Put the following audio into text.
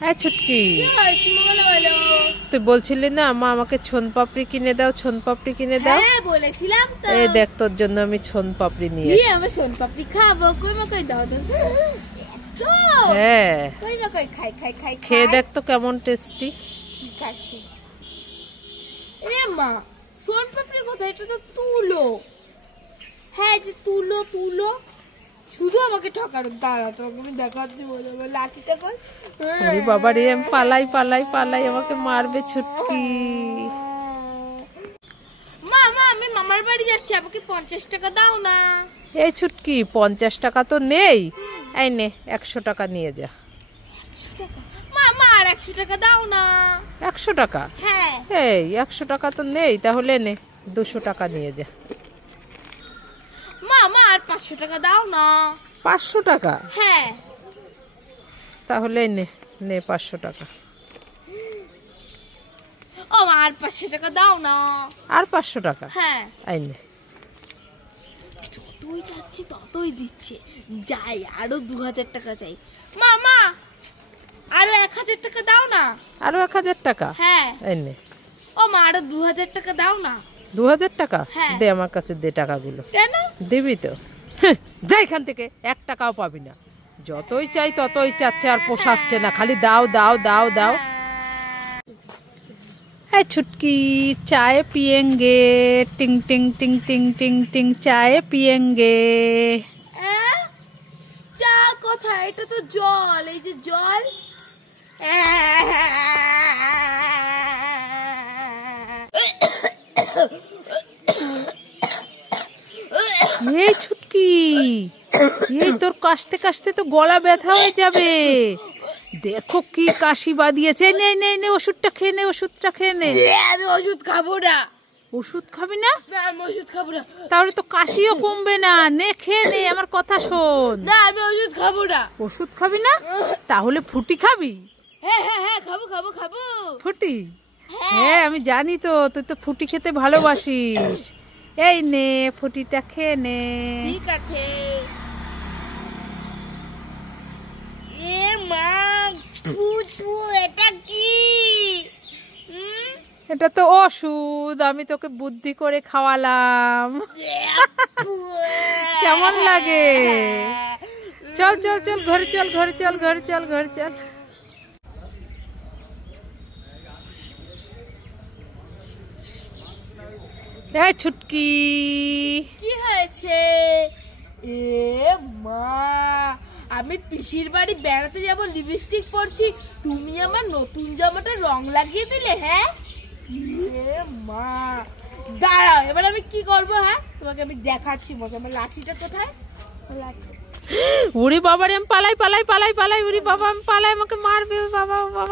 হ্যাঁ ছুটকি, তুই বলছিলি না মা আমাকে ছোন পাপড়ি কিনে দাও, ছোন পাপড়ি কিনে দাও। হ্যাঁ বলেছিলাম তো। এই দেখ তোর জন্য আমি ছোন পাপড়ি নিয়ে এসেছি। আমি ছোন পাপড়ি খাবো, কই মা কই দাও দাও। হ্যাঁ কই মা কই খাই খাই খাই। খেয়ে দেখ তো কেমন টেস্টি। ঠিক আছে। এ মা ছোন পাপড়ি কোথায়? এটা তো তুলো। হ্যাঁ যে তুলো তুলো, শুধু আমাকে ঠকানো। দাঁড়া তোকে আমি দেখাচ্ছি, বলবো লাঠিটা কই। ওরে বাবা রে, আমি পালাই পালাই পালাই, আমাকে মারবে ছুটকি। মা মা আমি মামার বাড়ি যাচ্ছি, আমাকে 50 টাকা দাও না। এই ছুটকি 50 টাকা তো নেই, এই নে 100 টাকা নিয়ে যা। 100 টাকা? মা মা আর 100 টাকা দাও না। 100 টাকা? হ্যাঁ। এই 100 টাকা তো নেই, তাহলে নে 200 টাকা নিয়ে যা। মা মা আর 500 টাকা দাও না। 500 টাকা? হ্যাঁ। তাহলে নে নে 500 টাকা। ও মা আর 500 টাকা দাও না। আর 500 টাকা? হ্যাঁ। এই নে। যতই যাচ্ছি ততই দিচ্ছে, যাই আরো 2000 টাকা চাই। মা মা আরো 1000 টাকা দাও না। আরো 1000 টাকা? হ্যাঁ। এই নে। ও মা আরো 2000 টাকা দাও না। 2000 টাকা? হ্যাঁ। দে আমার কাছে, দে টাকাগুলো। কেন? দিবি তো? যা এখান থেকে, 1 টাকাও পাবি না। যতই চাই ততই চাচ্ছে, আর পোষাচ্ছে না, খালি দাও দাও দাও দাও। है छुटकी, चाय पियेंगे, टिंग टिंग टिंग टिंग टिंग टिंग, चाय पियेंगे। চা কোথায়? এটা তো জল, এই যে জল। এই ছুটকি, এই তোর কাশতে কাশতে তো গলা ব্যথা হয়ে যাবে। দেখো কি কাশি বাদিয়েছে। নে নে নে ওষুধটা খেয়ে নে, ওষুধটা খেয়ে নে। আমি ওষুধ খাবো না। ওষুধ খাবি না? না আমি ওষুধ খাবো না। তাহলে তো কাশিও কমবে না। নে খেয়ে নে, আমার কথা শোন। না আমি ওষুধ খাবো না। ওষুধ খাবি না? তাহলে ফুটি খাবি? হ্যাঁ হ্যাঁ হ্যাঁ খাবো খাবো খাবো। ফুটি? হ্যাঁ আমি জানি তো, তুই তো ফুটি খেতে ভালোবাসিস। এই নে ফুটিটা খেয়ে নে। ঠিক আছে। এ মা ফুটু, এটা কি? এটা তো ওষুধ, আমি তোকে বুদ্ধি করে খাওয়ালাম। কেমন লাগে? চল চল চল ঘরে চল, ঘরে চল, ঘরে চল, ঘরে চল। এই ছুটকি, কি হয়েছে? এ মা আমি পিসির বাড়ি বেড়াতে যাব, লিপস্টিক পরছি, তুমি আমার নতুন জামাটা রং লাগিয়ে দিলে। হ্যাঁ এ মা দাঁড়াও, এবার আমি কি করব? হ্যাঁ তোমাকে আমি দেখাচ্ছি মজা। আমার লাঠিটা কোথায়? লাঠি। উড়ি বাবা রে, আমি পালাই পালাই পালাই পালাই, উড়ি বাবা আমি পালাই, আমাকে মারবে বাবা বাবা।